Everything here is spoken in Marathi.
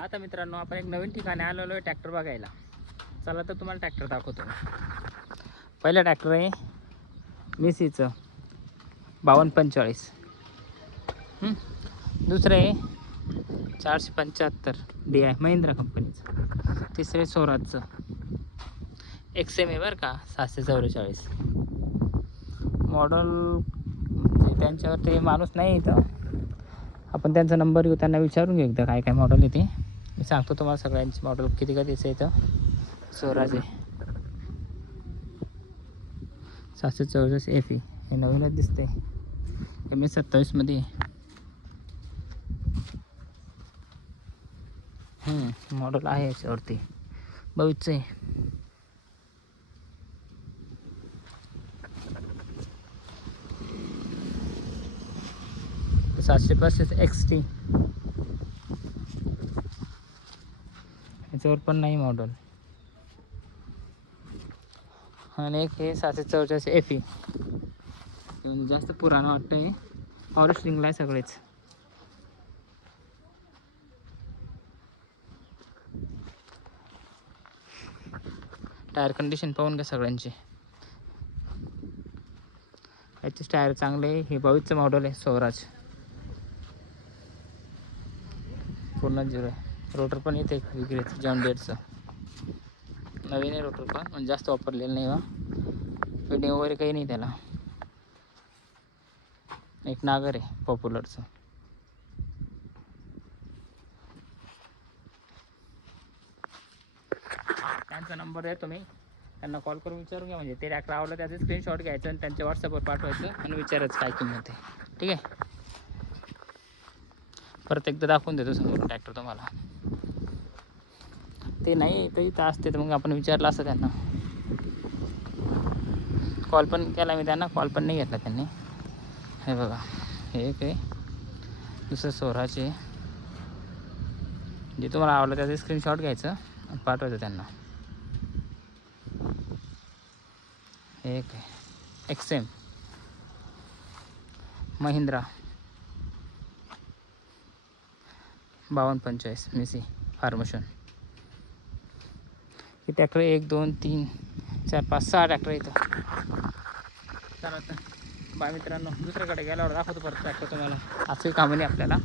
आता मित्रांनो आपण एक नवीन ठिकाणी आलेलो आहे ट्रॅक्टर बघायला. चला तर तुम्हाला ट्रॅक्टर दाखवतो. पहिला ट्रॅक्टर आहे मिसीचं 5245. दुसरं आहे 475 DI महिंद्रा कंपनीचं. तिसरे स्वराजचं XM आहे बरं का 744 मॉडल. म्हणजे त्यांच्यावर ते माणूस नाही इथं, आपण त्यांचा नंबर घेऊ, त्यांना विचारून घेऊ एकदा काय काय मॉडल आहे ते. मी सांगतो तुम्हाला सगळ्यांची मॉडल किती कधीचं इथं. स्वराज आहे 744 FE, हे नवीनच दिसते. MS 27 मध्ये मॉडल आहे याच्यावरती. बघूच आहे. सातशे 500 XT याच्यावर पण नाही मॉडल. आणि एक हे 744 FE, जास्त पुराणं वाटतं. हे पॉवर स्ट्रिंगला आहे सगळेच. टायर कंडिशन पाहून घ्या सगळ्यांची. याचे टायर चांगले. हे 22चं मॉडल आहे स्वराज, पूर्ण 0 आहे. रोटर पण येते विक्रीचं जॉन डेअरचं. नवीन आहे रोटर पण, म्हणजे जास्त वापरलेलं नाही. फिटिंग वगैरे काही नाही त्याला. एक नागर आहे पॉप्युलरचं. त्यांचा नंबर आहे, तुम्ही त्यांना कॉल करून विचारून घ्या. म्हणजे ते ट्रॅक्टर आवडलं त्याचे स्क्रीनशॉट घ्यायचं आणि त्यांच्या व्हॉट्सअपवर पाठवायचं आणि विचारायचं काय किंमत आहे. ठीक आहे. परत एकदा दाखवून देतो समोर ट्रॅक्टर तुम्हाला. ते नाही ते इथं असते तर मग आपण विचारलं असतं त्यांना. कॉल पण केला मी त्यांना, कॉल पण नाही घेतला त्यांनी. हे बघा, हे एक आहे. दुसरं स्वराज आहे. जे तुम्हाला आवडलं त्याचे स्क्रीनशॉट घ्यायचं आणि पाठवायचं त्यांना. हे एक आहे XM महिंद्रा 5245 मिसी फार्मोशन. हे ट्रॅक्टर 1 2 3 4 5 6 ट्रॅक्टर इथं. चला तर बाय मित्रांनो, दुसऱ्याकडे गेल्यावर दाखवतो परत ट्रॅक्टर तुम्हाला. असंही कामं नाही आपल्याला.